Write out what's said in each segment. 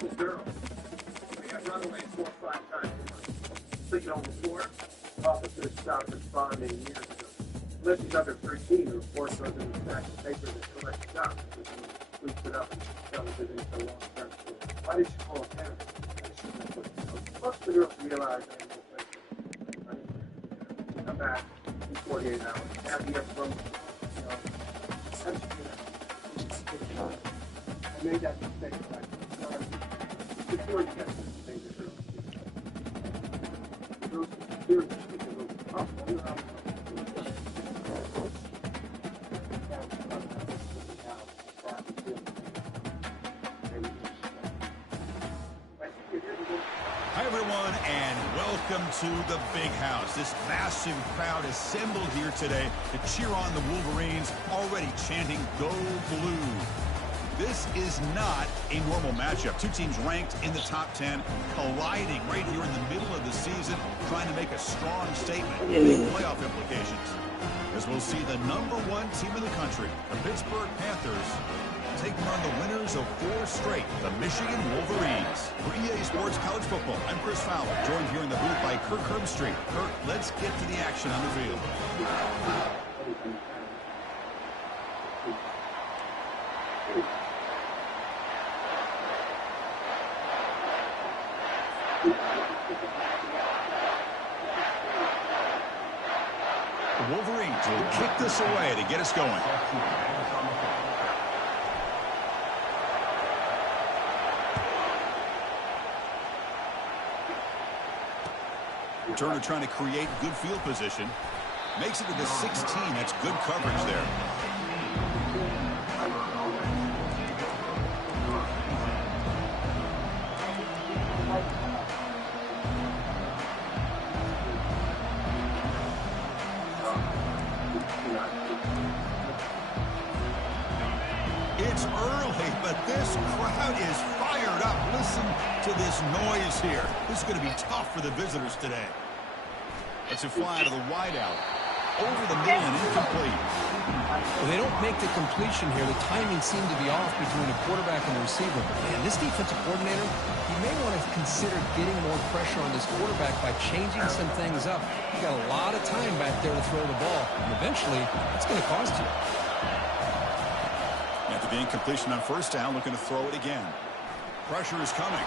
couple girls. They got run away 4 or 5 times. Sleeping on the floor. Officers stopped responding years ago. Unless he's under 13, the report goes in the stack of paper that collects shots. Sweeps it up and tells it into a long-term story. Why did you call a parent? Plus the girls realize they ain't no place. Come back in 48 hours. Have the from, I made that mistake. Security guys made the girls. Those security people go up. Hi, everyone, and welcome to the Big House. This massive crowd assembled here today to cheer on the Wolverines, already chanting "Go Blue." This is not a normal matchup. Two teams ranked in the top 10, colliding right here in the middle of the season, trying to make a strong statement with playoff implications. As we'll see the #1 team in the country, the Pittsburgh Panthers, taking on the winners of 4 straight, the Michigan Wolverines. For EA Sports College Football, I'm Chris Fowler, joined here in the booth by Kirk Herbstreit. Kirk, let's get to the action on the field. The Wolverines will kick this away to get us going. Turner trying to create good field position. Makes it to the 16. That's good coverage there. It's early, but this crowd is fired up. Listen to this noise here. This is going to be tough for the visitors today. Let's fly to the wideout. Over the middle and incomplete. Well, they don't make the completion here. The timing seemed to be off between the quarterback and the receiver. But, man, this defensive coordinator, he may want to consider getting more pressure on this quarterback by changing some things up. You got a lot of time back there to throw the ball, and eventually it's going to cost you. After the incompletion on first down, looking to throw it again. Pressure is coming.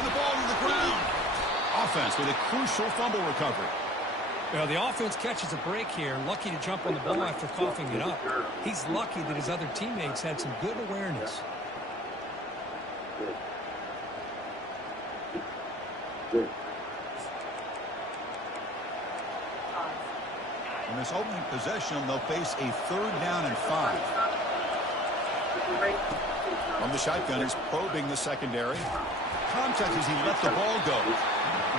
And the ball to the ground. Offense with a crucial fumble recovery. Well, the offense catches a break here. Lucky to jump on the ball after coughing it up. He's lucky that his other teammates had some good awareness. On this opening possession, they'll face a 3rd down and 5. From the shotgun, he's probing the secondary. Contact as he let the ball go.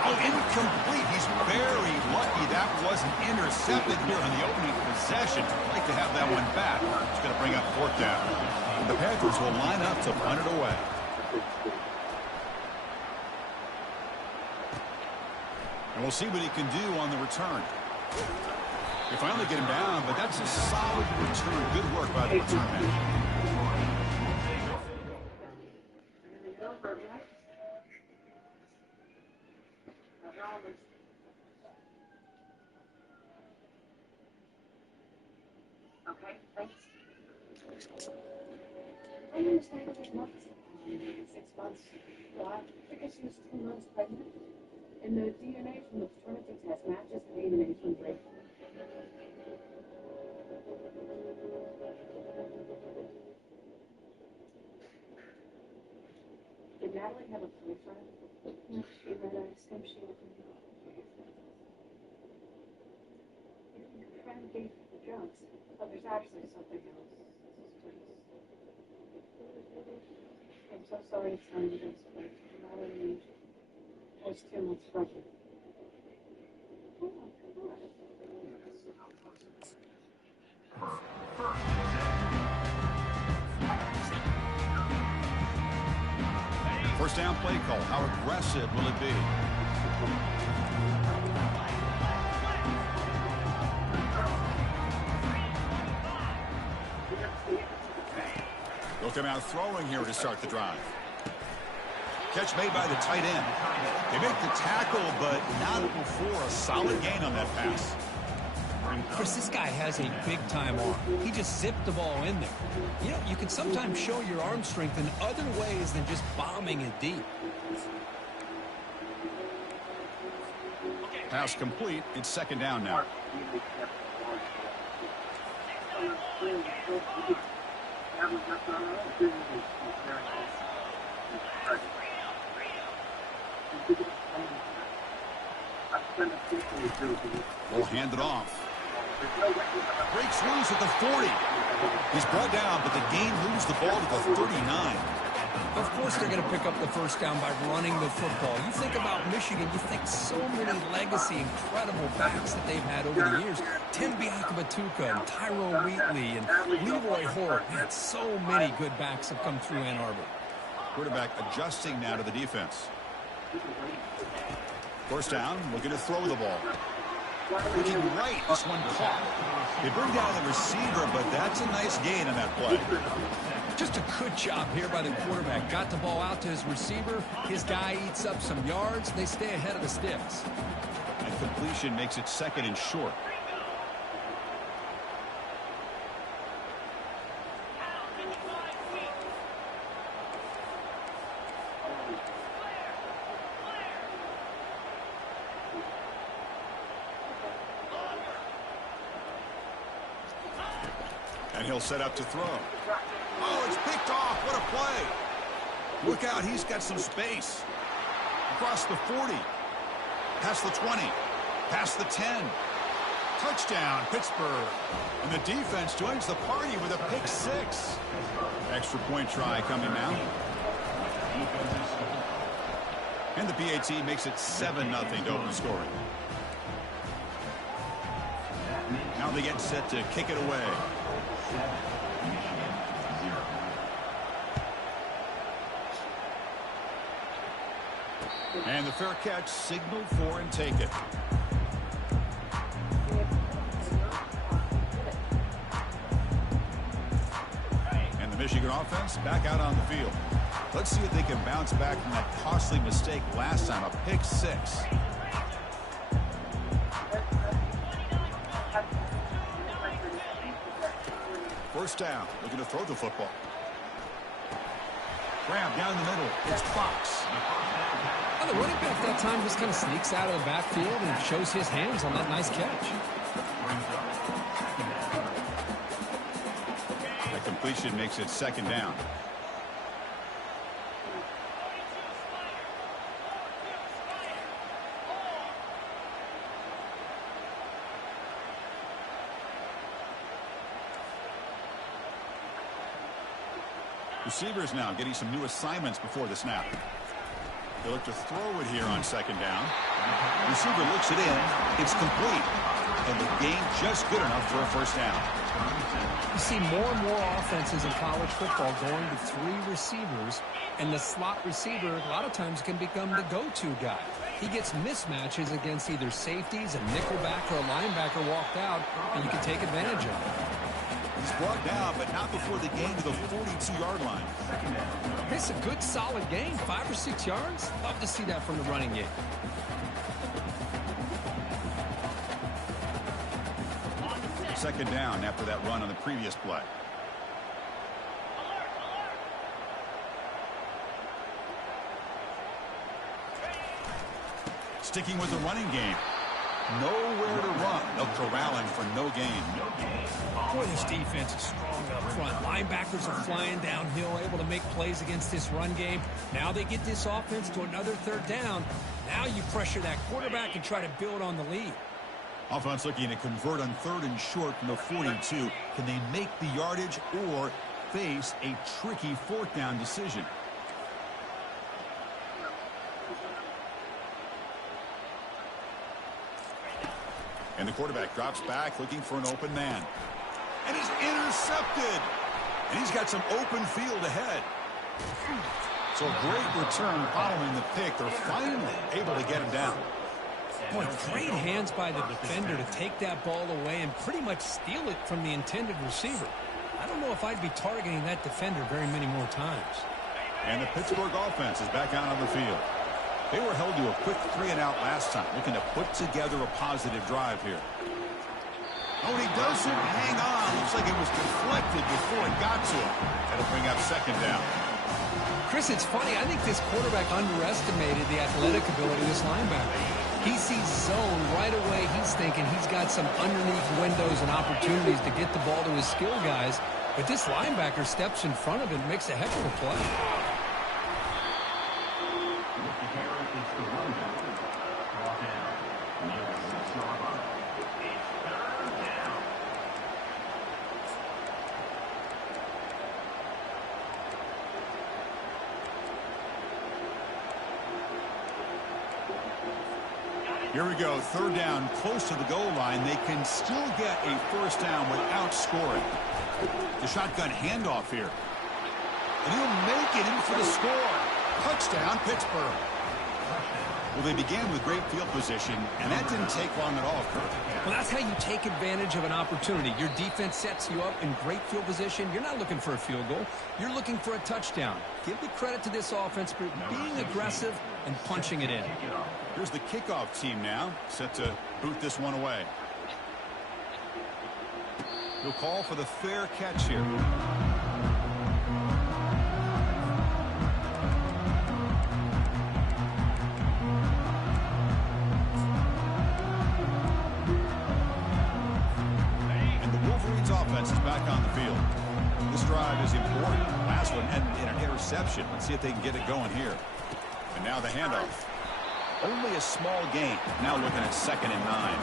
Oh, incomplete. He's very lucky that wasn't intercepted here on the opening possession. Like to have that one back. It's going to bring up 4th down. The Panthers will line up to punt it away. And we'll see what he can do on the return. They finally get him down, but that's a solid return. Good work by the return man. Okay, thanks. I understand that there's not 6 months. Why? Because she was 2 months pregnant. And the DNA from the paternity test matches the DNA from Rick. Did Natalie have a boyfriend? No, she read a stem sheet of me. You think a friend gave her the drugs? But there's actually something else. I'm so sorry to tell you this, but Natalie was 2 months pregnant. Oh, come on. First down play call. How aggressive will it be? They'll come out throwing here to start the drive. Catch made by the tight end. They make the tackle, but not before a solid gain on that pass. Of course, this guy has a big-time arm. He just zipped the ball in there. You know, you can sometimes show your arm strength in other ways than just bombing it deep. Pass complete. It's second down now. We'll hand it off. Breaks loose at the 40. He's brought down, but the gain moves the ball to the 39. Of course they're going to pick up the first down by running the football. You think about Michigan, you think so many legacy, incredible backs that they've had over the years. Tim Biakabatuka and Tyrone Wheatley and Leroy Hort. Man, so many good backs have come through Ann Arbor. Quarterback adjusting now to the defense. First down, looking to throw the ball. Looking right, this one caught. They bring down the receiver, but that's a nice gain on that play. Just a good job here by the quarterback. Got the ball out to his receiver. His guy eats up some yards. They stay ahead of the sticks. And completion makes it second and short. And he'll set up to throw. Oh, it's picked off. What a play. Look out. He's got some space. Across the 40. Past the 20. Past the 10. Touchdown, Pittsburgh. And the defense joins the party with a pick six. Extra point try coming now. And the PAT makes it 7-0 to open scoring. Now they get set to kick it away. And the fair catch signaled for and take it. And the Michigan offense back out on the field. Let's see if they can bounce back from that costly mistake last time, a pick six. First down, looking to throw the football. Grab down the middle. It's Fox. Well, the running back that time just kind of sneaks out of the backfield and shows his hands on that nice catch. The completion makes it second down. Receivers now getting some new assignments before the snap. They look to throw it here on second down. Receiver looks it in. It's complete. And the gain just good enough for a first down. You see more and more offenses in college football going to three receivers, and the slot receiver a lot of times can become the go-to guy. He gets mismatches against either safeties, a nickelback, or a linebacker walked out, and you can take advantage of it. He's brought down, but not before the gain to the 42-yard line. It's a good, solid gain, 5 or 6 yards. Love to see that from the running game. Second down after that run on the previous play. Sticking with the running game. Nowhere to run. They'll corral him for no gain. Boy, this defense is strong up front. Linebackers are flying downhill, able to make plays against this run game. Now they get this offense to another third down. Now you pressure that quarterback and try to build on the lead. Offense looking to convert on third and short from the 42. Can they make the yardage or face a tricky fourth down decision? And the quarterback drops back looking for an open man. And he's intercepted. And he's got some open field ahead. So a great return following the pick. They're finally able to get him down. Boy, great hands by the defender to take that ball away and pretty much steal it from the intended receiver. I don't know if I'd be targeting that defender very many more times. And the Pittsburgh offense is back out on the field. They were held to a quick 3-and-out last time, looking to put together a positive drive here. Oh, and he doesn't hang on. Looks like it was deflected before it got to him. That'll bring up second down. Chris, it's funny. I think this quarterback underestimated the athletic ability of this linebacker. He sees zone right away. He's thinking he's got some underneath windows and opportunities to get the ball to his skill guys. But this linebacker steps in front of him and makes a heck of a play. Here we go, third down, close to the goal line. They can still get a first down without scoring. The shotgun handoff here. And he'll make it in for the score. Touchdown, Pittsburgh. Well, they began with great field position, and that didn't take long at all, Kurt. Well, that's how you take advantage of an opportunity. Your defense sets you up in great field position. You're not looking for a field goal. You're looking for a touchdown. Give the credit to this offense for being aggressive and punching it in. Here's the kickoff team now, set to boot this one away. He'll call for the fair catch here. And the Wolverines offense is back on the field. This drive is important. Last one had an interception. Let's see if they can get it going here. And now the handoff. Only a small gain. Now looking at 2nd and 9.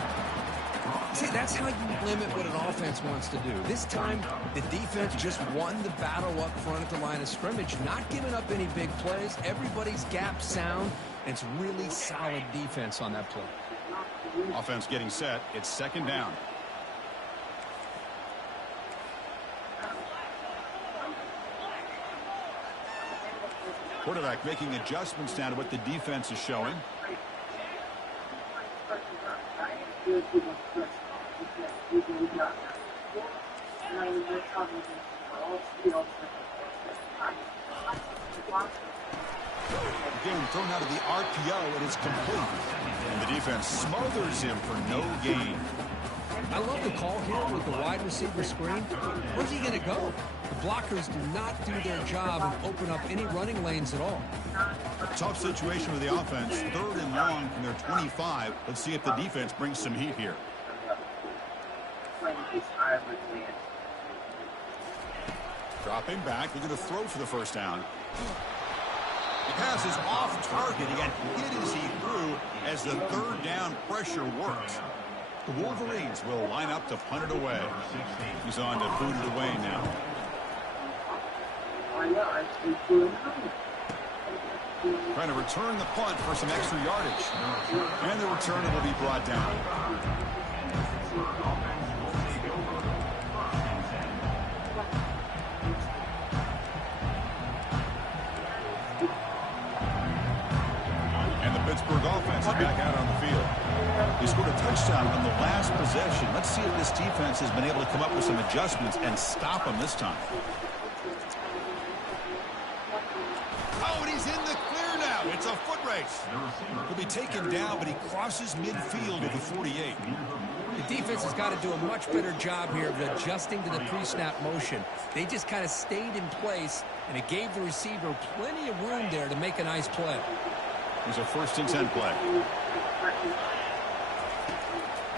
See, that's how you limit what an offense wants to do. This time, the defense just won the battle up front at the line of scrimmage, not giving up any big plays. Everybody's gap sound, and it's really solid defense on that play. Offense getting set. It's 2nd down. Quarterback making adjustments now to what the defense is showing. Again, thrown out of the RPO, and it's complete. And the defense smothers him for no gain. I love the call here with the wide receiver screen. Where's he going to go? The blockers do not do their job and open up any running lanes at all. Tough situation with the offense. 3rd and long from their 25. Let's see if the defense brings some heat here. Dropping back. They're going to throw for the first down. The pass is off target. He got hit as he threw as the 3rd down pressure works. The Wolverines will line up to punt it away. He's on to boot it away now. Trying to return the punt for some extra yardage. And the return will be brought down. And the Pittsburgh offense is back out on the field. He scored a touchdown on the last possession. Let's see if this defense has been able to come up with some adjustments and stop him this time. Oh, and he's in the clear now. It's a foot race. He'll be taken down, but he crosses midfield at the 48. The defense has got to do a much better job here of adjusting to the pre-snap motion. They just kind of stayed in place, and it gave the receiver plenty of room there to make a nice play. Here's a 1st and 10 play.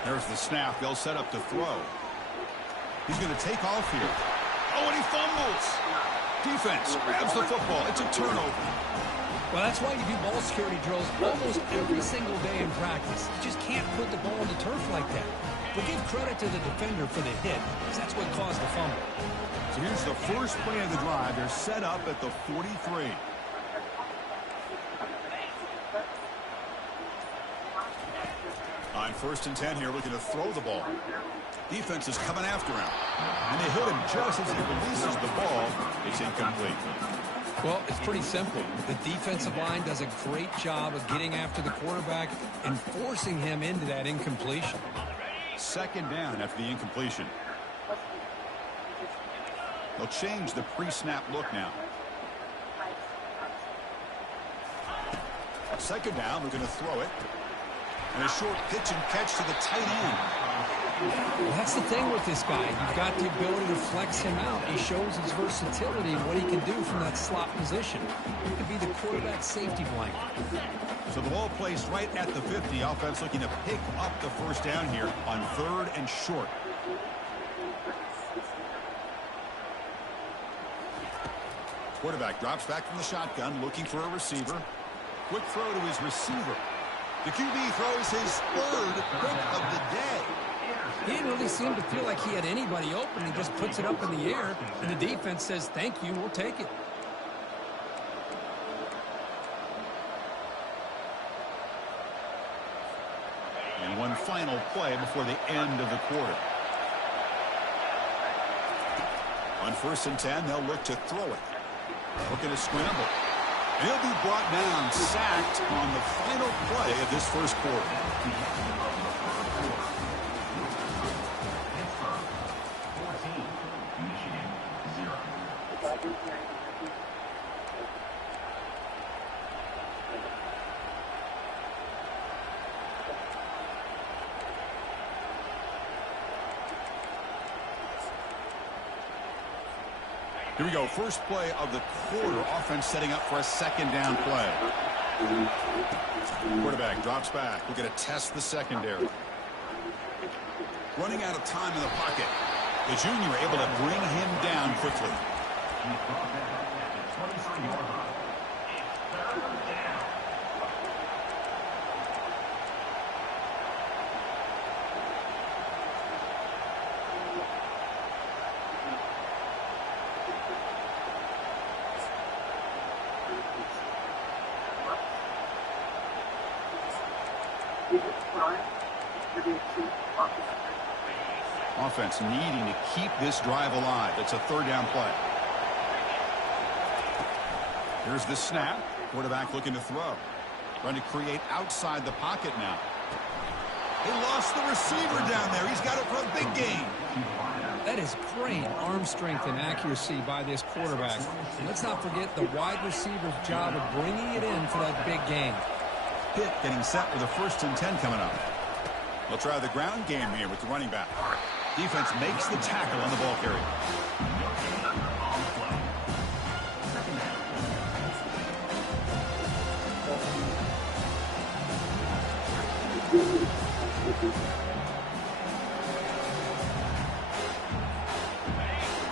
There's the snap. They'll set up to throw. He's going to take off here. Oh, and he fumbles. Defense grabs the football. It's a turnover. Well, that's why you do ball security drills almost every single day in practice. You just can't put the ball on the turf like that. But give credit to the defender for the hit, because that's what caused the fumble. So here's the first play of the drive. They're set up at the 43. On 1st and 10 here, looking to throw the ball. Defense is coming after him. And they hit him just as he releases the ball. It's incomplete. Well, it's pretty simple. The defensive line does a great job of getting after the quarterback and forcing him into that incompletion. 2nd down after the incompletion. They'll change the pre-snap look now. Second down, they're going to throw it. And a short pitch and catch to the tight end. Well, that's the thing with this guy. You've got the ability to flex him out. He shows his versatility and what he can do from that slot position. He could be the quarterback safety blanket. So the ball placed right at the 50. Offense looking to pick up the first down here on 3rd and short. Quarterback drops back from the shotgun, looking for a receiver. Quick throw to his receiver. The QB throws his 3rd pick of the day. He didn't really seem to feel like he had anybody open. He just puts it up in the air, and the defense says, thank you, we'll take it. And one final play before the end of the quarter. On 1st and 10, they'll look to throw it. Looking to scramble. And he'll be brought down, sacked on the final play of this first quarter. Here we go. First play of the quarter. Offense setting up for a second down play. Quarterback drops back. We're going to test the secondary. Running out of time in the pocket. The junior able to bring him down quickly. Offense needing to keep this drive alive. It's a 3rd down play. Here's the snap. Quarterback looking to throw. Trying to create outside the pocket now. He lost the receiver down there. He's got it for a big gain. That is great arm strength and accuracy by this quarterback. And let's not forget the wide receiver's job of bringing it in for that big gain. Pitt getting set with a 1st and 10 coming up. They'll try the ground game here with the running back. Defense makes the tackle on the ball carrier.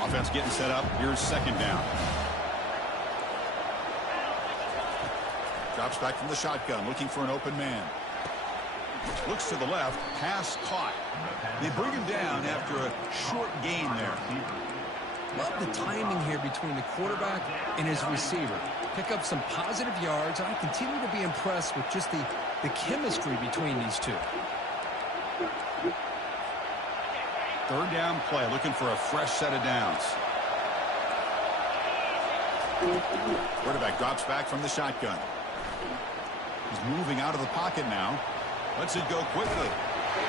Offense getting set up. Here's second down. Drops back from the shotgun, looking for an open man. Looks to the left, pass caught. They bring him down after a short gain there. Love the timing here between the quarterback and his receiver. Pick up some positive yards. I continue to be impressed with just the chemistry between these two. 3rd down play, looking for a fresh set of downs. Quarterback drops back from the shotgun. He's moving out of the pocket now. Lets it go quickly.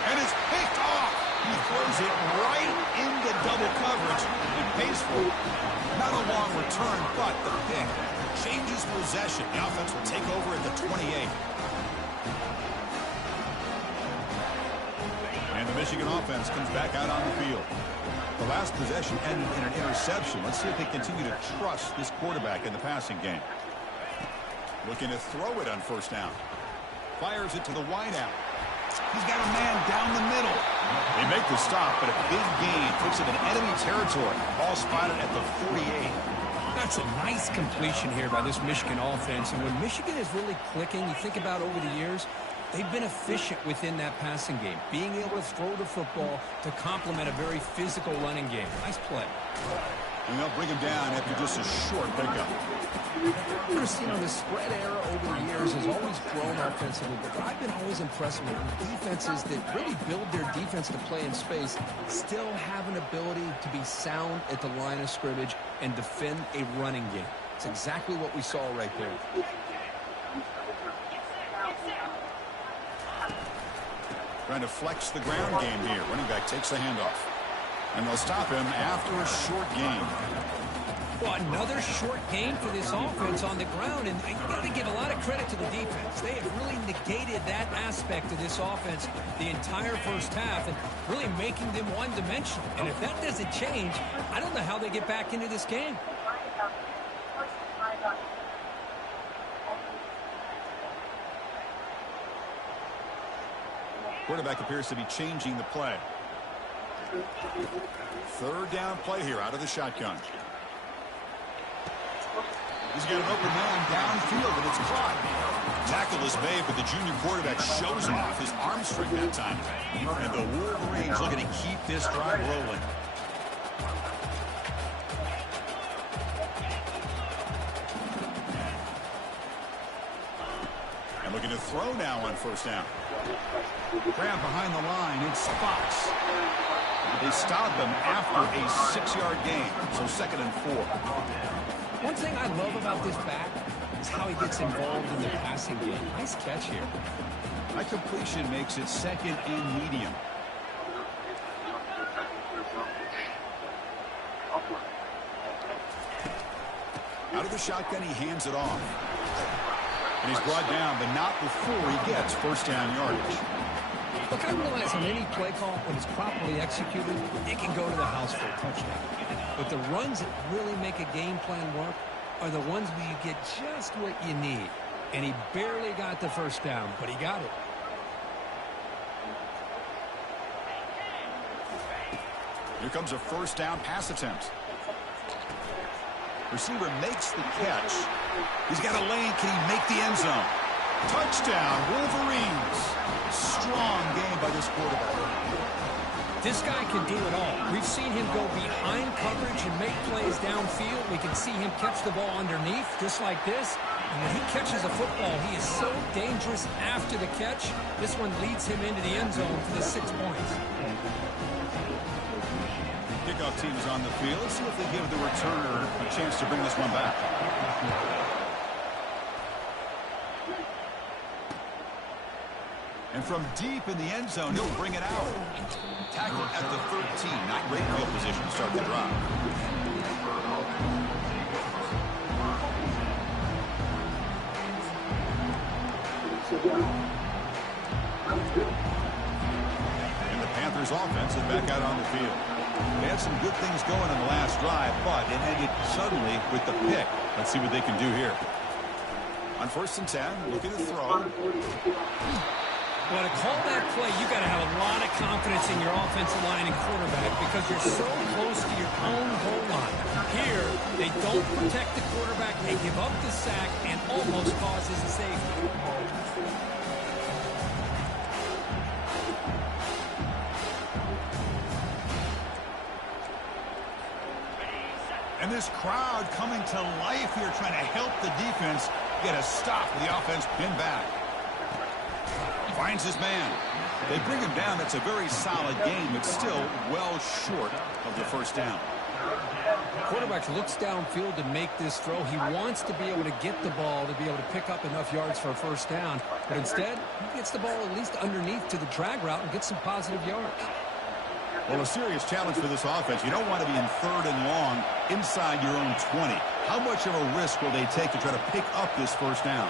And it's picked off. He throws it right into double coverage and pays for it. Not a long return, but the pick changes possession. The offense will take over at the 28. And the Michigan offense comes back out on the field. The last possession ended in an interception. Let's see if they continue to trust this quarterback in the passing game. Looking to throw it on 1st down. Fires it to the wideout. He's got a man down the middle. They make the stop, but a big gain puts it in enemy territory. Ball spotted at the 48. That's a nice completion here by this Michigan offense. And when Michigan is really clicking, you think about over the years, they've been efficient within that passing game, being able to throw the football to complement a very physical running game. Nice play. And they'll bring him down after just a short pickup. We've seen on the spread era over the years has always grown offensively, but I've been always impressed with defenses that really build their defense to play in space, still have an ability to be sound at the line of scrimmage and defend a running game. It's exactly what we saw right there. Trying to flex the ground game here. Running back takes the handoff. And they'll stop him after a short gain. Well, another short gain for this offense on the ground, and you got to give a lot of credit to the defense. They have really negated that aspect of this offense the entire first half and really making them one-dimensional. And if that doesn't change, I don't know how they get back into this game. Quarterback appears to be changing the play. Third down play here out of the shotgun. He's got an open man downfield, and it's caught. Tackle is made, but the junior quarterback shows off his arm strength that time. And the Wolverines looking to keep this drive rolling. And looking to throw now on first down. Grab behind the line. It's Fox. They stop him after a 6-yard gain. So 2nd and 4. One thing I love about this back is how he gets involved in the passing game. Nice catch here. That completion makes it 2nd and medium. Out of the shotgun, he hands it off. And he's brought down, but not before he gets first down yardage. Look, I realize on any play call, when it's properly executed, it can go to the house for a touchdown. But the runs that really make a game plan work are the ones where you get just what you need. And he barely got the first down, but he got it. Here comes a first down pass attempt. Receiver makes the catch. He's got a lane. Can he make the end zone? Touchdown, Wolverines. Strong game by this quarterback. This guy can do it all. We've seen him go behind coverage and make plays downfield. We can see him catch the ball underneath, just like this. And when he catches a football, he is so dangerous after the catch. This one leads him into the end zone for the 6 points. Kickoff team is on the field. Let's see if they give the returner a chance to bring this one back. And from deep in the end zone, he'll bring it out. Tackle at the 13. Not great field position to start the drive. And the Panthers offense is back out on the field. They had some good things going in the last drive, but it ended suddenly with the pick. Let's see what they can do here. On 1st and 10, looking to throw. Well, to call that play, you got to have a lot of confidence in your offensive line and quarterback because you're so close to your own goal line. Here, they don't protect the quarterback. They give up the sack and almost causes a safety. And this crowd coming to life here, trying to help the defense get a stop with the offense pinned back. Finds his man. They bring him down. That's a very solid game, but still well short of the first down. The quarterback looks downfield to make this throw. He wants to be able to get the ball to be able to pick up enough yards for a first down. But instead, he gets the ball at least underneath to the drag route and gets some positive yards. Well, a serious challenge for this offense. You don't want to be in 3rd and long inside your own 20. How much of a risk will they take to try to pick up this first down?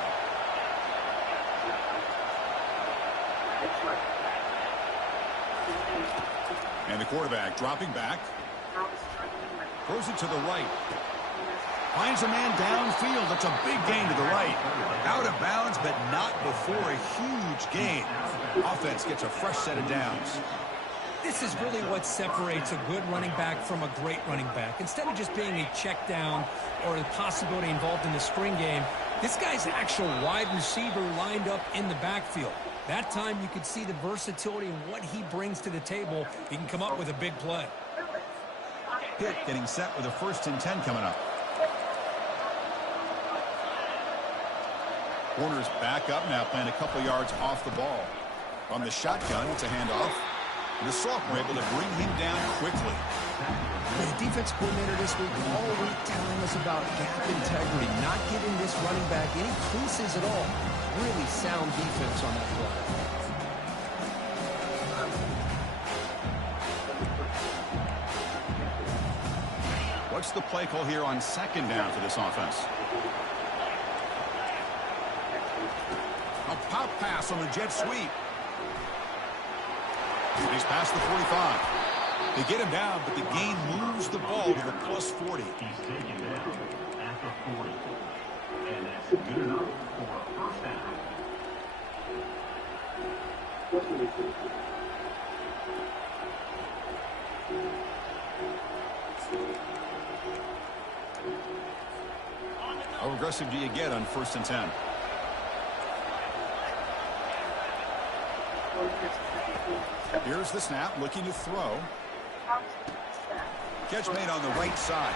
And the quarterback dropping back. Throws it to the right. Finds a man downfield. That's a big gain to the right. Out of bounds, but not before a huge gain. Offense gets a fresh set of downs. This is really what separates a good running back from a great running back. Instead of just being a check down or a possibility involved in the screen game, this guy's an actual wide receiver lined up in the backfield. That time you could see the versatility and what he brings to the table. He can come up with a big play. Pitt getting set with a 1st and 10 coming up. Corners back up now, playing a couple yards off the ball. From the shotgun, it's a handoff. And the sophomore able to bring him down quickly. The defense coordinator this week all week telling us about gap integrity, not giving this running back any creases at all. Really sound defense on that play. What's the play call here on second down for this offense? A pop pass on the jet sweep. He's past the 45. They get him down, but the gain moves the ball to the plus 40. He's taken down at the 40. And that's good enough for a first down. How aggressive do you get on 1st and 10? Here's the snap, looking to throw. Catch made on the right side.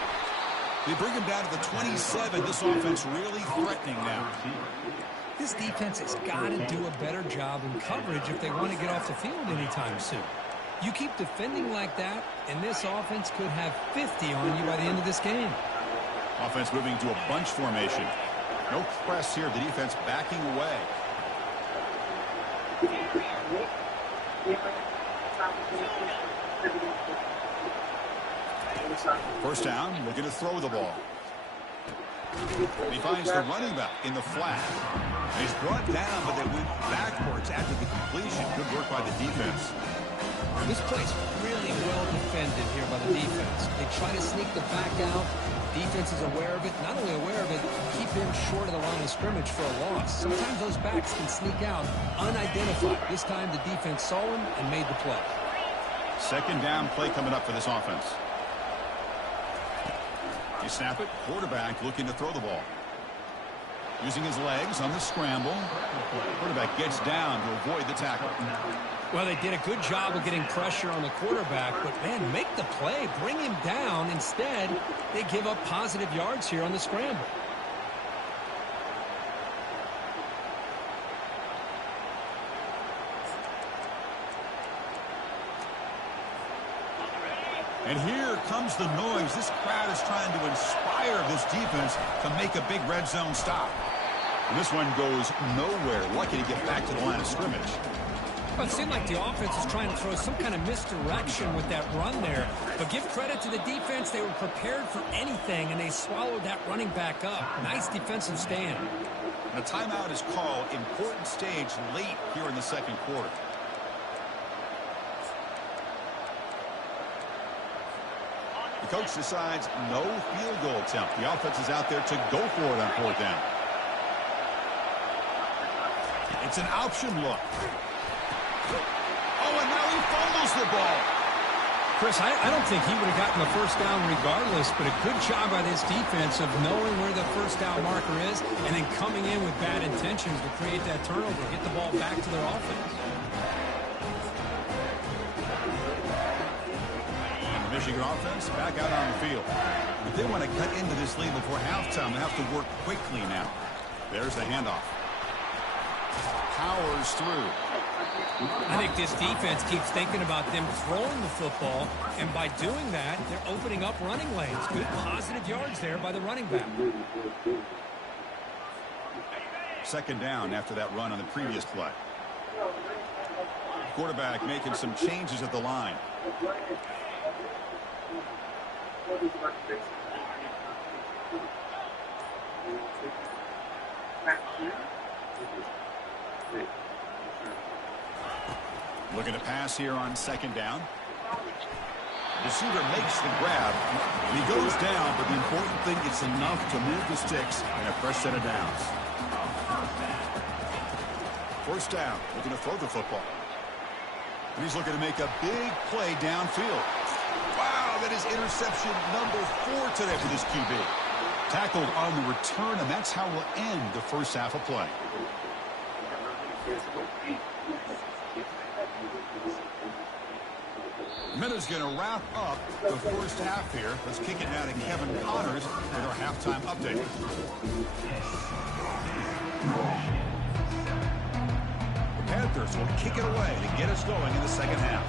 They bring him down to the 27. This offense really threatening now. This defense has got to do a better job in coverage if they want to get off the field anytime soon. You keep defending like that, and this offense could have 50 on you by the end of this game. Offense moving to a bunch formation. No press here. The defense backing away. First down, looking to throw the ball. He finds the running back in the flat. And he's brought down, but they went backwards after the completion. Good work by the defense. This play's really well defended here by the defense. They try to sneak the back out. Defense is aware of it. Not only aware of it, keep him short of the line of scrimmage for a loss. Sometimes those backs can sneak out unidentified. This time the defense saw him and made the play. Second down play coming up for this offense. You snap it. Quarterback looking to throw the ball. Using his legs on the scramble. Quarterback gets down to avoid the tackle. Well, they did a good job of getting pressure on the quarterback, but, man, make the play. Bring him down. Instead, they give up positive yards here on the scramble. And here comes the noise. This crowd is trying to inspire this defense to make a big red zone stop. And this one goes nowhere. Lucky to get back to the line of scrimmage. Well, it seemed like the offense was trying to throw some kind of misdirection with that run there. But give credit to the defense. They were prepared for anything, and they swallowed that running back up. Nice defensive stand. And a timeout is called. Important stage late here in the second quarter. The coach decides no field goal attempt. The offense is out there to go for it on 4th down. It's an option look. Oh, and now he fumbles the ball. Chris, I don't think he would have gotten the first down regardless, but a good job by this defense of knowing where the first down marker is and then coming in with bad intentions to create that turnover, get the ball back to their offense. Michigan offense back out on the field. If they want to cut into this lead before halftime, they have to work quickly now. There's the handoff. Powers through. I think this defense keeps thinking about them throwing the football, and by doing that, they're opening up running lanes. Good positive yards there by the running back. Second down after that run on the previous play. Quarterback making some changes at the line. Looking to pass here on second down. The receiver makes the grab, and he goes down, but the important thing is enough to move the sticks and a fresh set of downs. First down, looking to throw the football. And he's looking to make a big play downfield. Wow, that is interception number 4 today for this QB. Tackled on the return, and that's how we'll end the first half of play. Minute's going to wrap up the first half here. Let's kick it now to Kevin Connors with our halftime update. The Panthers will kick it away to get us going in the second half.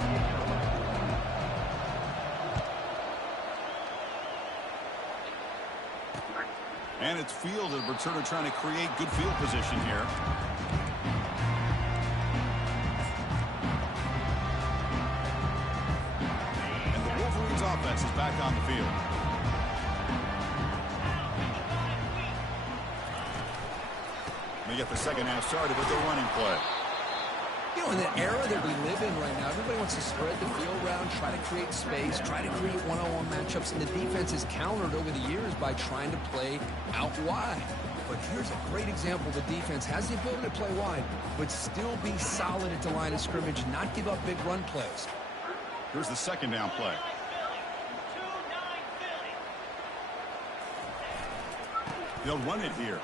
And it's fielded. Returner trying to create good field position here. And the Wolverines offense is back on the field. We get the second half started with the running play. You know, in the era that we live in right now, everybody wants to spread the field around, try to create space, try to create one-on-one matchups, and the defense is countered over the years by trying to play out wide. But here's a great example. The defense has the ability to play wide, but still be solid at the line of scrimmage, not give up big run plays. Here's the second down play. They'll run it here.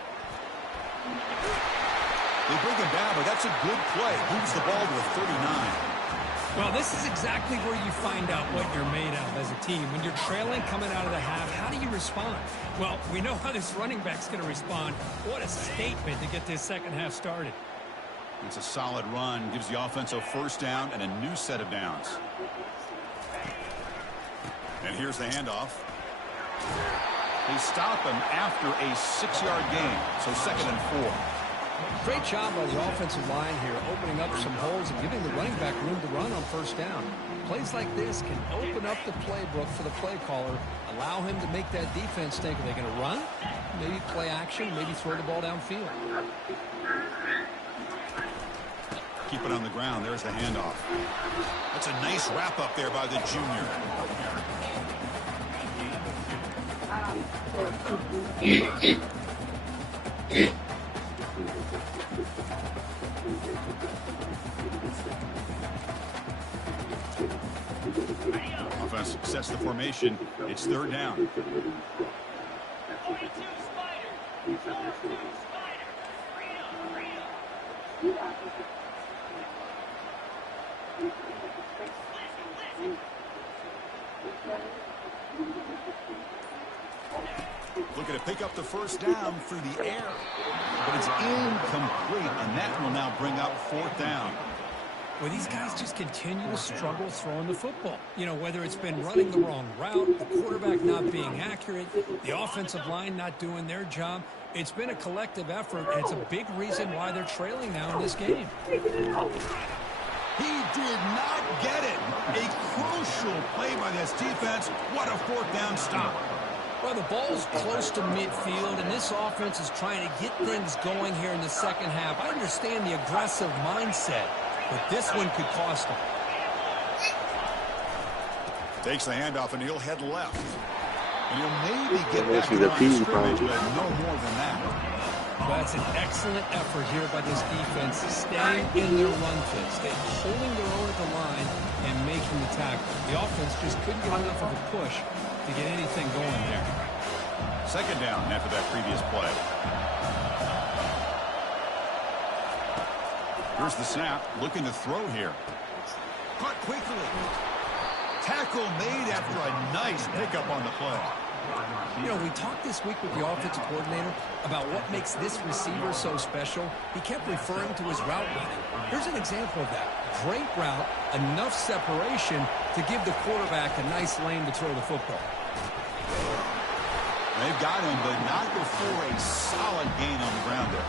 They bring him down, but that's a good play. Moves the ball to a 39. Well, this is exactly where you find out what you're made of as a team. When you're trailing coming out of the half, how do you respond? Well, we know how this running back's going to respond. What a statement to get this second half started. It's a solid run. Gives the offense a first down and a new set of downs. And here's the handoff. They stop him after a 6-yard gain, so 2nd and 4. Great job by the offensive line here, opening up some holes and giving the running back room to run on first down. Plays like this can open up the playbook for the play caller, allow him to make that defense think, are they going to run? Maybe play action, maybe throw the ball downfield. Keep it on the ground. There's the handoff. That's a nice wrap up there by the junior. Offense sets the formation. It's 3rd down. Looking to pick up the first down through the air. But it's incomplete, and that will now bring up 4th down. Well, these guys just continue to struggle throwing the football. You know, whether it's been running the wrong route, the quarterback not being accurate, the offensive line not doing their job. It's been a collective effort, and it's a big reason why they're trailing now in this game. He did not get it. A crucial play by this defense. What a 4th down stop. Well, the ball's close to midfield, and this offense is trying to get things going here in the second half. I understand the aggressive mindset, but this one could cost him. Takes the handoff, and he'll head left. And he'll maybe get back to the line of scrimmage, but no more than that. Well, that's an excellent effort here by this defense, staying in their run fits, holding their own at the line and making the tackle. The offense just couldn't get enough of a push to get anything going there. 2nd down after that previous play. Here's the snap, looking to throw here. Caught quickly. Tackle made after a nice pickup on the play. You know, we talked this week with the offensive coordinator about what makes this receiver so special. He kept referring to his route running. Here's an example of that. Great route, enough separation to give the quarterback a nice lane to throw the football. They've got him, but not before a solid gain on the ground there.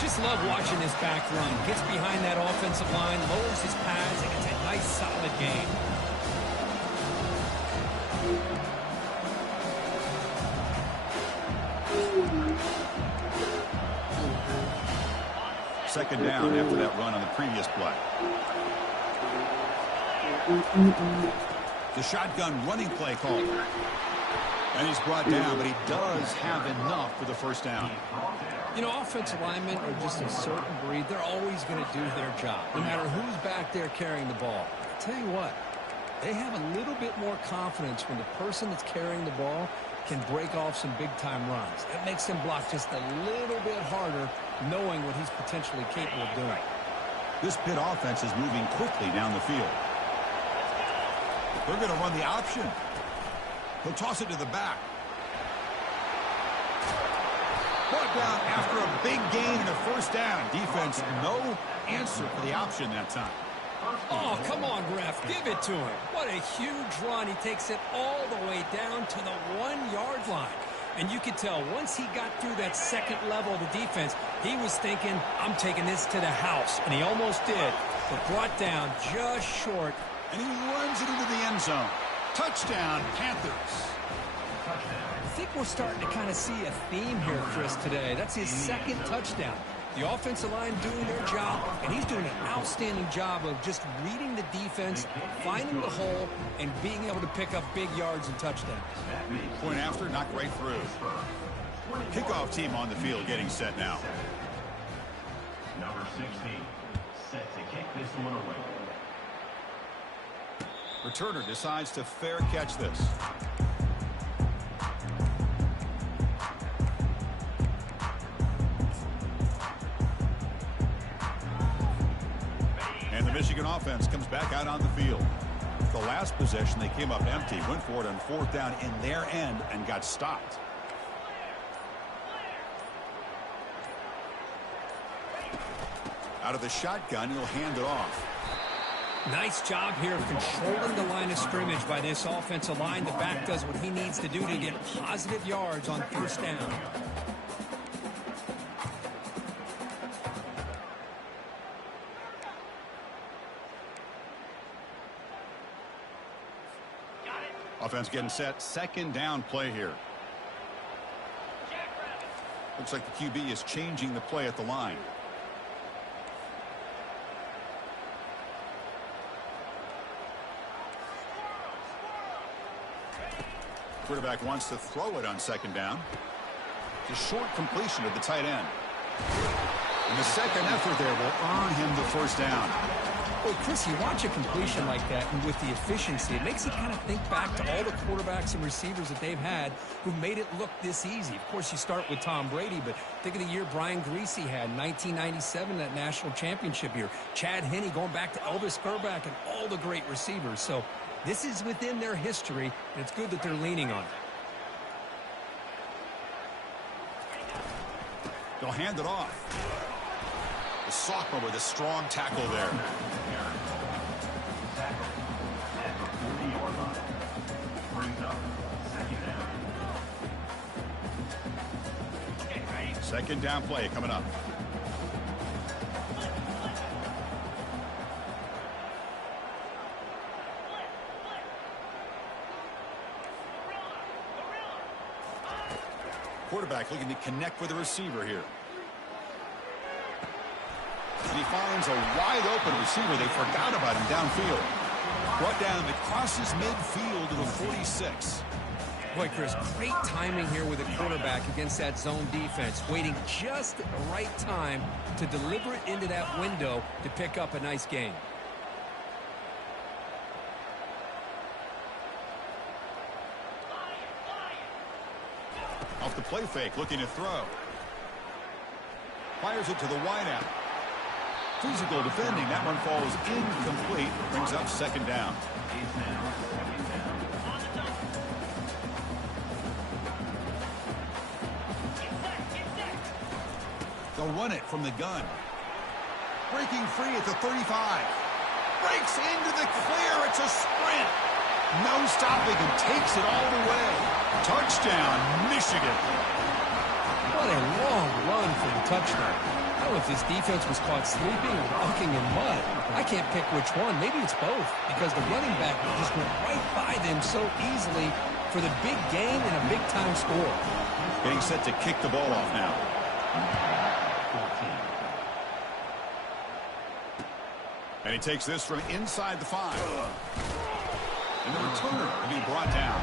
Just love watching this back run. Gets behind that offensive line, lowers his pads, and gets a nice solid gain. Second down after that run on the previous play. The shotgun running play called. And he's brought down, but he does have enough for the first down. You know, offensive linemen are just a certain breed. They're always going to do their job, no matter who's back there carrying the ball. I'll tell you what, they have a little bit more confidence when the person that's carrying the ball can break off some big-time runs. It makes them block just a little bit harder, knowing what he's potentially capable of doing. This Pitt offense is moving quickly down the field. They're going to run the option. He'll toss it to the back. Brought down after a big gain and a first down. Defense, no answer for the option that time. Oh, come on, ref. Give it to him. What a huge run. He takes it all the way down to the 1-yard line. And you could tell once he got through that second level of the defense, he was thinking, I'm taking this to the house. And he almost did, but brought down just short. And he runs it into the end zone. Touchdown, Panthers. think we're starting to kind of see a theme here, Chris, today. That's his second touchdown. The offensive line doing their job, and he's doing an outstanding job of just reading the defense, finding the hole, and being able to pick up big yards and touchdowns. Point after, knocked right through. Kickoff team on the field getting set now. Number 16, set to kick this one away. Returner decides to fair catch this. And the Michigan offense comes back out on the field. The last possession, they came up empty, went for it on fourth down in their end and got stopped. Out of the shotgun, he'll hand it off. Nice job here of controlling the line of scrimmage by this offensive line. The back does what he needs to do to get positive yards on first down. Offense getting set. Second down play here. Looks like the QB is changing the play at the line. Quarterback wants to throw it on second down. It's a short completion to the tight end. And the second effort there will earn him the first down. Well, Chris, you watch a completion like that, and with the efficiency, it makes you kind of think back to all the quarterbacks and receivers that they've had who made it look this easy. Of course, you start with Tom Brady, but think of the year Brian Greasy had in 1997, that national championship year. Chad Henne going back to Elvis Grbac and all the great receivers. So this is within their history, and it's good that they're leaning on it. They'll hand it off. The sophomore with a strong tackle there. Second down play coming up. Quarterback looking to connect with the receiver here. And he finds a wide open receiver. They forgot about him downfield. Brought down that crosses midfield to the 46. Boy, Chris, great timing here with the quarterback against that zone defense. Waiting just at the right time to deliver it into that window to pick up a nice gain. Off the play fake, looking to throw. Fires it to the wideout. Physical defending. That one falls incomplete. Brings up second down. They'll run it from the gun. Breaking free at the 35. Breaks into the clear. It's a sprint. No stopping and takes it all the way. Touchdown, Michigan. What a long run for the touchdown. I don't know if this defense was caught sleeping or walking in mud. I can't pick which one. Maybe it's both, because the running back just went right by them so easily for the big gain and a big-time score. Getting set to kick the ball off now. And he takes this from inside the 5. And the returner will be brought down.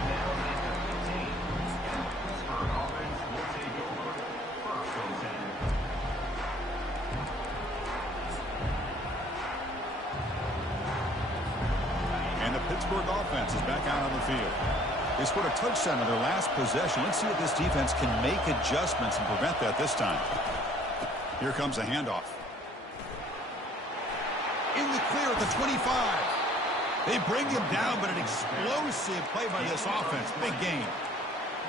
And the Pittsburgh offense is back out on the field. They scored a touchdown on their last possession. Let's see if this defense can make adjustments and prevent that this time. Here comes a handoff. In the clear at the 25. They bring him down, but an explosive play by this offense. Big gain.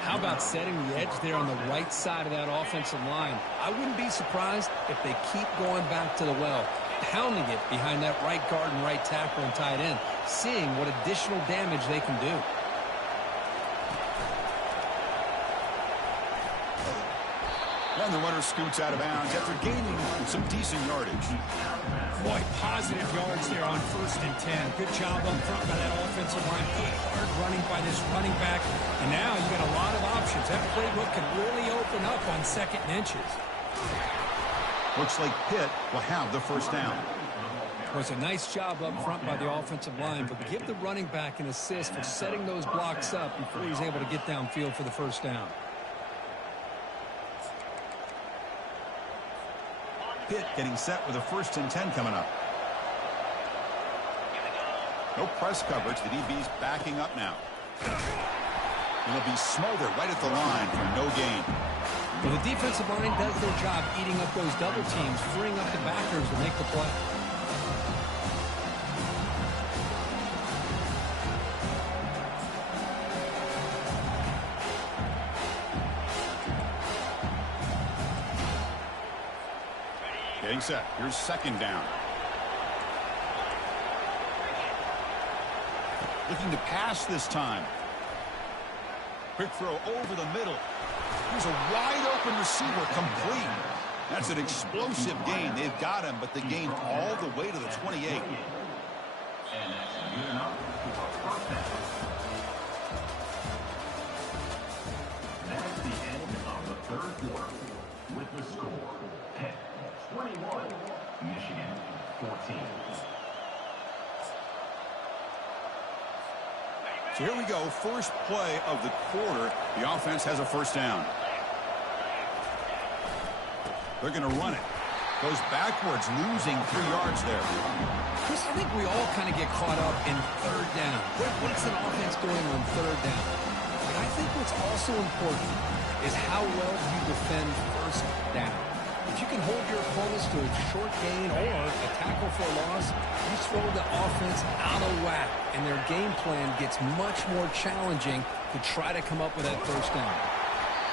How about setting the edge there on the right side of that offensive line? I wouldn't be surprised if they keep going back to the well, pounding it behind that right guard and right tackle and tight end, seeing what additional damage they can do. And the runner scoots out of bounds after gaining some decent yardage. Boy, positive yards there on 1st and 10. Good job up front by that offensive line. Good hard running by this running back. And now you got a lot of options. That playbook can really open up on 2nd and inches. Looks like Pitt will have the first down. It was a nice job up front by the offensive line, but give the running back an assist for setting those blocks up before he's able to get downfield for the first down. Pitt getting set with a 1st and 10 coming up. No press coverage. The DB's backing up now. It'll be smothered right at the line for no gain. Well, the defensive line does their job eating up those double teams, freeing up the backers to make the play. Getting set. Here's 2nd down. Looking to pass this time. Quick throw over the middle. Here's a wide-open receiver, complete. That's an explosive gain. They've got him, but the gain all the way to the 28. And that's good enough for a first down. That's the end of the 3rd quarter. With the score, Pitt 21, Michigan 14. So here we go. First play of the quarter. The offense has a first down. They're going to run it. Goes backwards, losing 3 yards there. Chris, I think we all kind of get caught up in 3rd down. What's an offense doing on 3rd down? But I think what's also important is how well you defend 1st down. If you can hold your opponents to a short gain or a tackle for a loss, you throw the offense out of whack, and their game plan gets much more challenging to try to come up with that 1st down.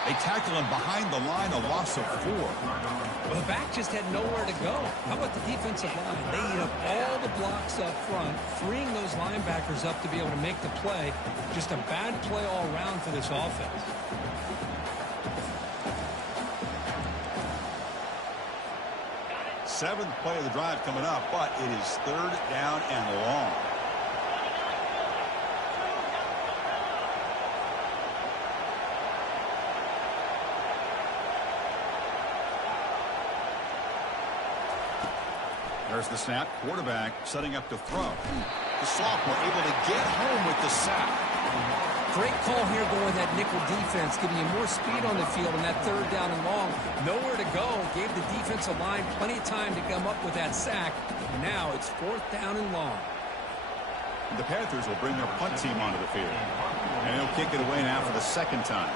They tackle him behind the line, a loss of 4. Well, the back just had nowhere to go. How about the defensive line? They eat up all the blocks up front, freeing those linebackers up to be able to make the play. Just a bad play all around for this offense. Seventh play of the drive coming up, but it is 3rd down and long. There's the snap. Quarterback setting up to throw. The sophomore able to get home with the sack. Great call here going with that nickel defense, giving you more speed on the field in that 3rd down and long. Nowhere to go. Gave the defensive line plenty of time to come up with that sack. Now it's 4th down and long. The Panthers will bring their punt team onto the field. And they'll kick it away now for the 2nd time.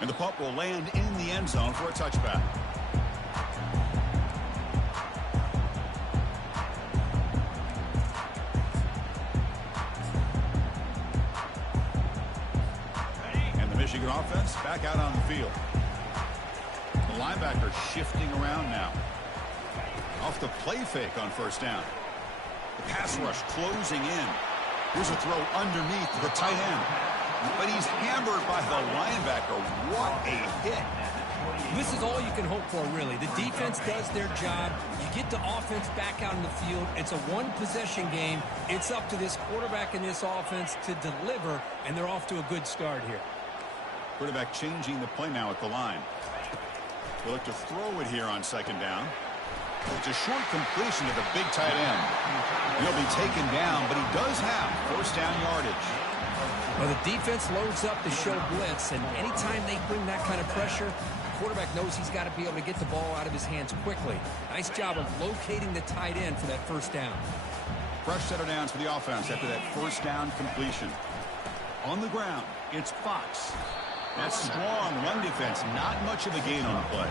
And the punt will land in the end zone for a touchback. And the Michigan offense back out on the field. The linebacker shifting around now. Off the play fake on 1st down. The pass rush closing in. Here's a throw underneath to the tight end. But he's hammered by the linebacker. What a hit. This is all you can hope for, really. The defense does their job. You get the offense back out in the field. It's a one-possession game. It's up to this quarterback and this offense to deliver, and they're off to a good start here. Quarterback changing the play now at the line. They'll look to throw it here on 2nd down. It's a short completion to the big tight end. He'll be taken down, but he does have 1st down yardage. Well, the defense loads up to show blitz, and anytime they bring that kind of pressure, the quarterback knows he's got to be able to get the ball out of his hands quickly. Nice job of locating the tight end for that 1st down. Fresh set of downs for the offense after that 1st down completion. On the ground, it's Fox. That strong run defense, not much of a gain on the play.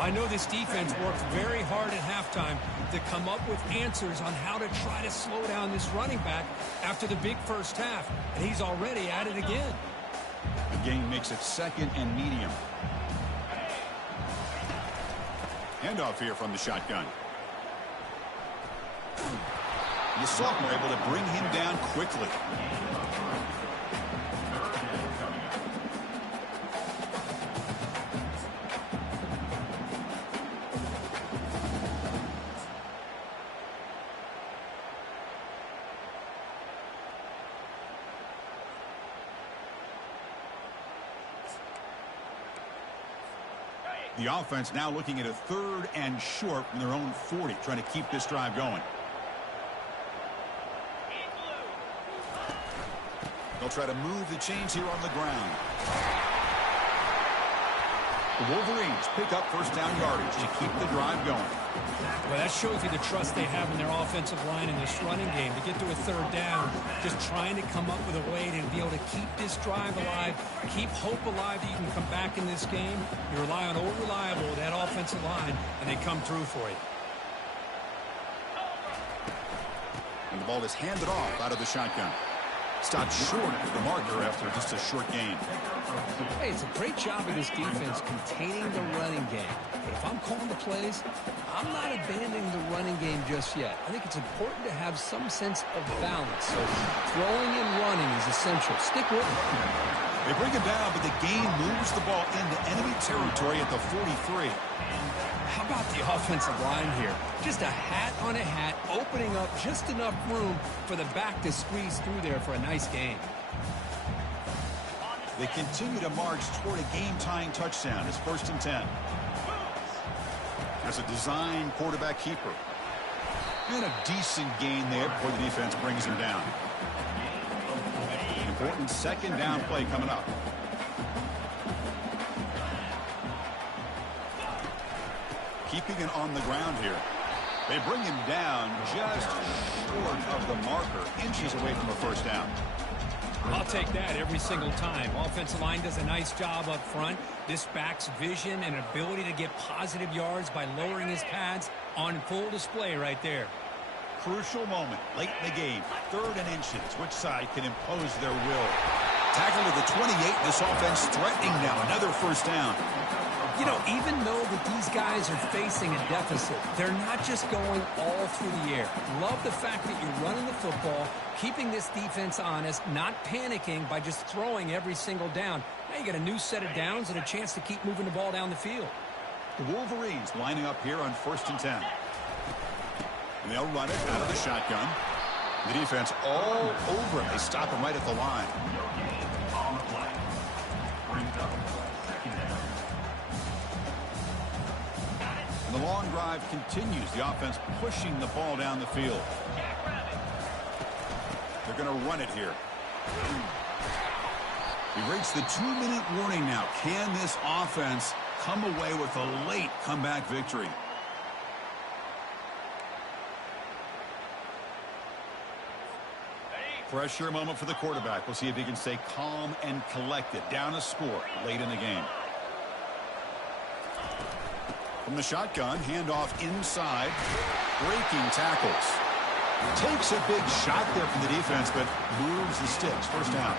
I know this defense worked very hard at halftime to come up with answers on how to try to slow down this running back after the big 1st half, and he's already at it again. The game makes it 2nd and medium. Handoff here from the shotgun. The sophomore able to bring him down quickly. The offense now looking at a 3rd and short from their own 40, trying to keep this drive going. They'll try to move the chains here on the ground. The Wolverines pick up first down yardage to keep the drive going. Well, that shows you the trust they have in their offensive line in this running game. To get to a 3rd down, just trying to come up with a way to be able to keep this drive alive, keep hope alive that you can come back in this game. You rely on old reliable, that offensive line, and they come through for you. And the ball is handed off out of the shotgun. Stopped short of the marker after just a short gain. Hey, it's a great job of this defense containing the running game. But if I'm calling the plays, I'm not abandoning the running game just yet. I think it's important to have some sense of balance. So throwing and running is essential. Stick with it. They bring him down, but the gain moves the ball into enemy territory at the 43. How about the offensive line here? Just a hat on a hat, opening up just enough room for the back to squeeze through there for a nice gain. They continue to march toward a game-tying touchdown. It's 1st and 10. As a design quarterback keeper. And a decent gain there before the defense brings him down. Important 2nd down play coming up. Keeping it on the ground here. They bring him down just short of the marker, inches away from a 1st down. I'll take that every single time. Offensive line does a nice job up front. This back's vision and ability to get positive yards by lowering his pads on full display right there. Crucial moment late in the game. 3rd and inches. Which side can impose their will? Tackle to the 28. This offense threatening now. Another 1st down. You know, even though that these guys are facing a deficit, they're not just going all through the air. Love the fact that you're running the football, keeping this defense honest, not panicking by just throwing every single down. Now you got a new set of downs and a chance to keep moving the ball down the field. The Wolverines lining up here on 1st and 10. And they'll run it out of the shotgun. The defense all over it. They stop him right at the line. And the long drive continues. The offense pushing the ball down the field. They're going to run it here. We reached the 2-minute warning now. Can this offense come away with a late comeback victory? Pressure moment for the quarterback. We'll see if he can stay calm and collected. Down a score late in the game. From the shotgun, handoff inside. Breaking tackles. Takes a big shot there from the defense, but moves the sticks. 1st down.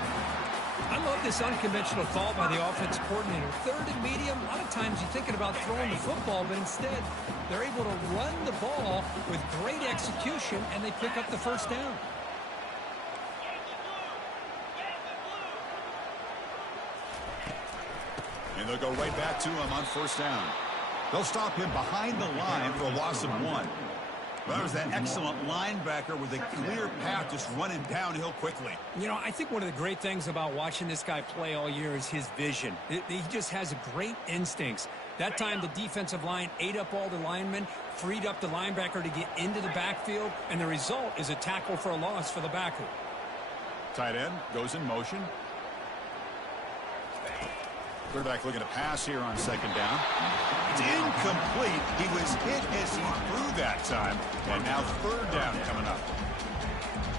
I love this unconventional call by the offensive coordinator. 3rd and medium, a lot of times you're thinking about throwing the football, but instead they're able to run the ball with great execution, and they pick up the 1st down. And they'll go right back to him on 1st down. They'll stop him behind the line for a loss of 1. That was that excellent linebacker with a clear path just running downhill quickly. You know, I think one of the great things about watching this guy play all year is his vision. He just has great instincts. That time the defensive line ate up all the linemen, freed up the linebacker to get into the backfield, and the result is a tackle for a loss for the backer. Tight end goes in motion. Quarterback looking to pass here on 2nd down. It's incomplete. He was hit as he threw that time. And now 3rd down coming up.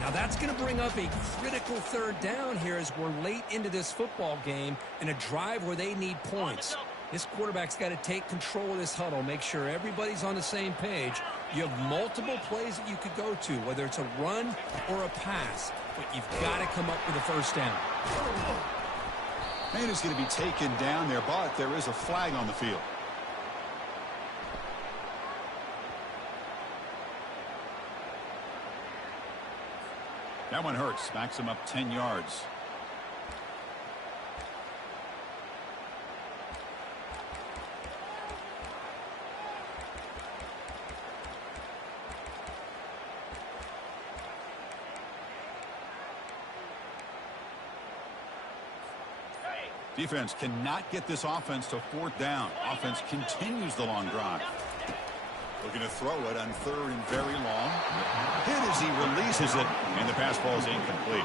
Now that's going to bring up a critical 3rd down here as we're late into this football game in a drive where they need points. This quarterback's got to take control of this huddle, make sure everybody's on the same page. You have multiple plays that you could go to, whether it's a run or a pass, but you've got to come up with a 1st down. Man is going to be taken down there, but there is a flag on the field. That one hurts. Smacks him up 10 yards. Defense cannot get this offense to fourth down. Offense continues the long drive. Looking to throw it on third and very long. Hit as he releases it, and the pass ball is incomplete.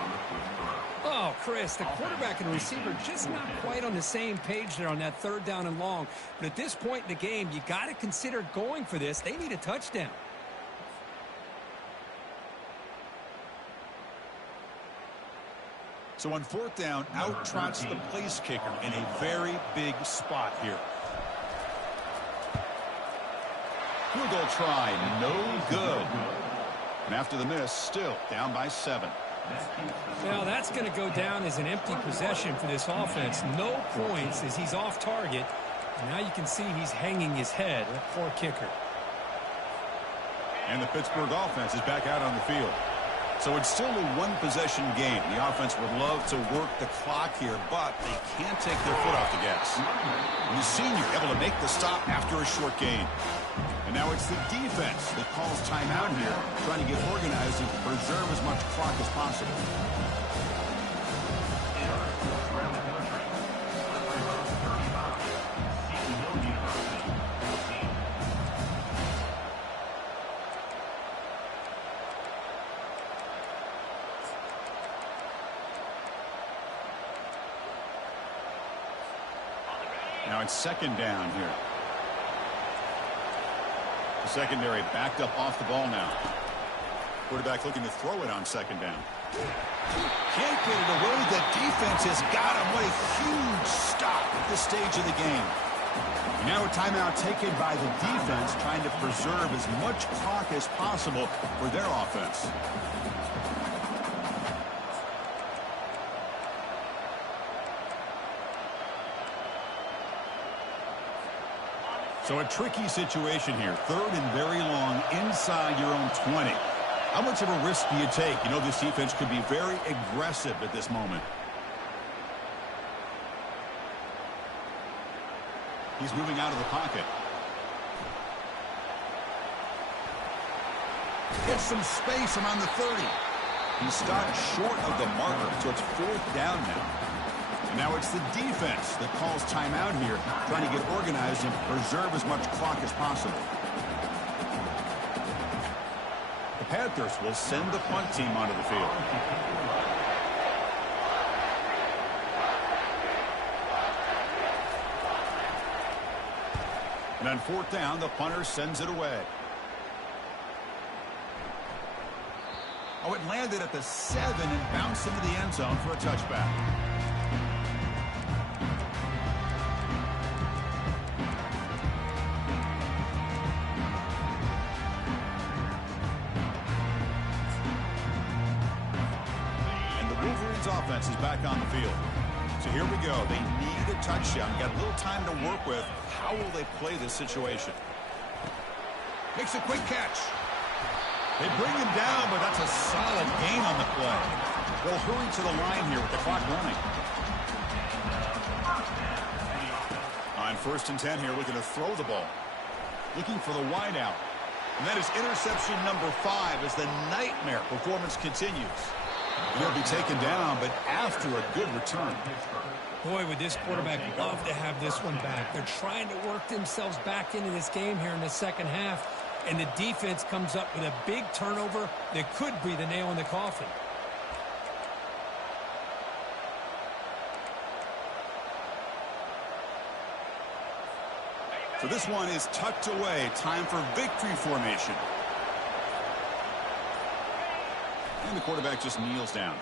Oh, Chris, the quarterback and receiver just not quite on the same page there on that third down and long. But at this point in the game, you got to consider going for this. They need a touchdown. So on fourth down, out trots the place kicker in a very big spot here. Field goal try, no good. And after the miss, still down by 7. Well, that's going to go down as an empty possession for this offense. No points as he's off target. And now you can see he's hanging his head. That poor kicker. And the Pittsburgh offense is back out on the field. So it's still a one-possession game. The offense would love to work the clock here, but they can't take their foot off the gas. And the senior able to make the stop after a short gain. And now it's the defense that calls timeout here, trying to get organized and preserve as much clock as possible. Now it's second down here. The secondary backed up off the ball now. Quarterback looking to throw it on second down. Can't get it away. The defense has got him. What a huge stop at this stage of the game. Now a timeout taken by the defense, trying to preserve as much clock as possible for their offense. So a tricky situation here. Third and very long inside your own 20. How much of a risk do you take? You know this defense could be very aggressive at this moment. He's moving out of the pocket. Gets some space around the 30. He stopped short of the marker, so it's fourth down now. And now it's the defense that calls timeout here, trying to get organized and preserve as much clock as possible. The Panthers will send the punt team onto the field. And on fourth down, the punter sends it away. Oh, it landed at the 7 and bounced into the end zone for a touchback. Offense is back on the field. So here we go. They need a touchdown. Got a little time to work with. How will they play this situation? Makes a quick catch. They bring him down, but that's a solid gain on the play. They'll hurry to the line here with the clock running. On first and 10 here, looking to throw the ball. Looking for the wide out. And that is interception number 5 as the nightmare performance continues. He'll be taken down, but after a good return. Boy, would this quarterback love to have this one back. They're trying to work themselves back into this game here in the second half, and the defense comes up with a big turnover that could be the nail in the coffin. So this one is tucked away. Time for victory formation. And the quarterback just kneels down.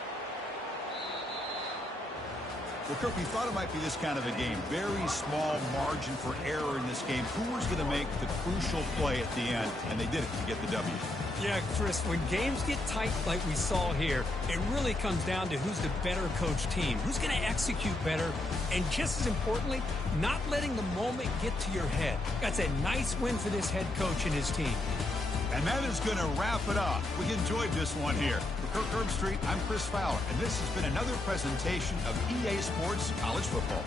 Well, Kirk, we thought it might be this kind of a game. Very small margin for error in this game. Who was going to make the crucial play at the end? And they did it to get the W. Yeah, Chris, when games get tight like we saw here, it really comes down to who's the better coach team. Who's going to execute better? And just as importantly, not letting the moment get to your head. That's a nice win for this head coach and his team. And that is going to wrap it up. We enjoyed this one here. For Kirk Herbstreit, I'm Chris Fowler, and this has been another presentation of EA Sports College Football.